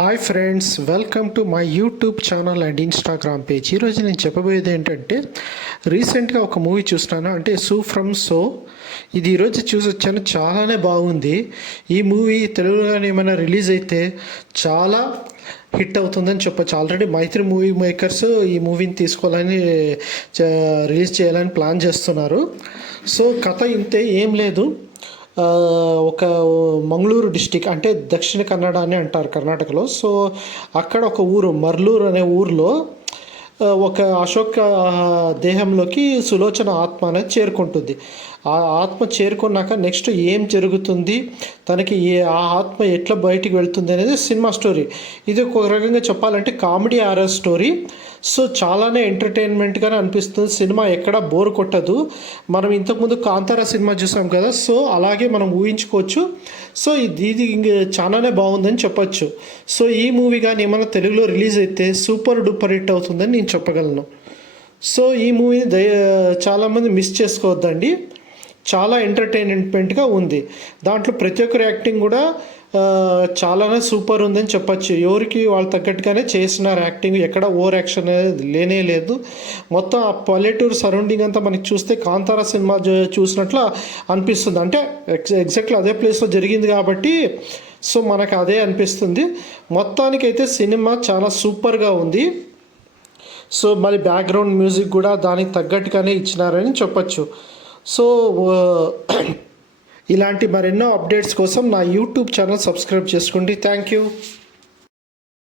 Hi friends, welcome to my YouTube channel and Instagram page. ఈరోజు నేను చెప్పబోయేది ఏంటంటే, రీసెంట్గా ఒక మూవీ చూస్తాను, అంటే సో ఫ్రమ్ సో. ఇది ఈరోజు చూసి వచ్చాను, చాలానే బాగుంది. ఈ మూవీ తెలుగులోనే ఏమైనా రిలీజ్ అయితే చాలా హిట్ అవుతుందని చెప్పొచ్చు. ఆల్రెడీ మైత్రి మూవీ మేకర్స్ ఈ మూవీని తీసుకోవాలని రిలీజ్ చేయాలని ప్లాన్ చేస్తున్నారు. సో కథ ఇంతే, ఏం లేదు. ఒక మంగళూరు డిస్టిక్, అంటే దక్షిణ కన్నడ అని అంటారు కర్ణాటకలో. సో అక్కడ ఒక ఊరు మర్లూరు అనే ఊరిలో ఒక అశోక దేహంలోకి సులోచన ఆత్మ అనేది చేరుకుంటుంది. ఆ ఆత్మ చేరుకున్నాక నెక్స్ట్ ఏం జరుగుతుంది, తనకి ఆ ఆత్మ ఎట్లా బయటికి వెళ్తుంది అనేది సినిమా స్టోరీ. ఇది ఒక రకంగా చెప్పాలంటే కామెడీ హారర్ స్టోరీ. సో చాలానే ఎంటర్టైన్మెంట్గానే అనిపిస్తుంది. సినిమా ఎక్కడా బోర్ కొట్టదు. మనం ఇంతకుముందు కాంతారా సినిమా చూసాం కదా, సో అలాగే మనం ఊహించుకోవచ్చు. సో ఇది చాలానే బాగుందని చెప్పచ్చు. సో ఈ మూవీ కానీ ఏమైనా తెలుగులో రిలీజ్ అయితే సూపర్ డూపర్ హిట్ అవుతుందని నేను చెప్పగలను. సో ఈ మూవీని చాలామంది మిస్ చేసుకోవద్దండి. చాలా ఎంటర్టైన్మెంట్గా ఉంది. దాంట్లో ప్రతి ఒక్కరి యాక్టింగ్ కూడా చాలానే సూపర్ ఉందని చెప్పచ్చు. ఎవరికి వాళ్ళు తగ్గట్టుగానే చేసినారు యాక్టింగ్. ఎక్కడ ఓవర్ యాక్షన్ అనేది లేనే లేదు. మొత్తం ఆ పల్లెటూరు సరౌండింగ్ అంతా మనకి చూస్తే కాంతారా సినిమా చూసినట్లు అనిపిస్తుంది. అంటే ఎగ్జాక్ట్లీ అదే ప్లేస్లో జరిగింది కాబట్టి సో మనకు అదే అనిపిస్తుంది. మొత్తానికైతే సినిమా చాలా సూపర్గా ఉంది. సో మరి బ్యాక్గ్రౌండ్ మ్యూజిక్ కూడా దానికి తగ్గట్టుగానే ఇచ్చినారని చెప్పచ్చు. సో ఇలాంటి మరెన్నో అప్డేట్స్ కోసం నా యూట్యూబ్ ఛానల్ సబ్స్క్రైబ్ చేసుకోండి. Thank you.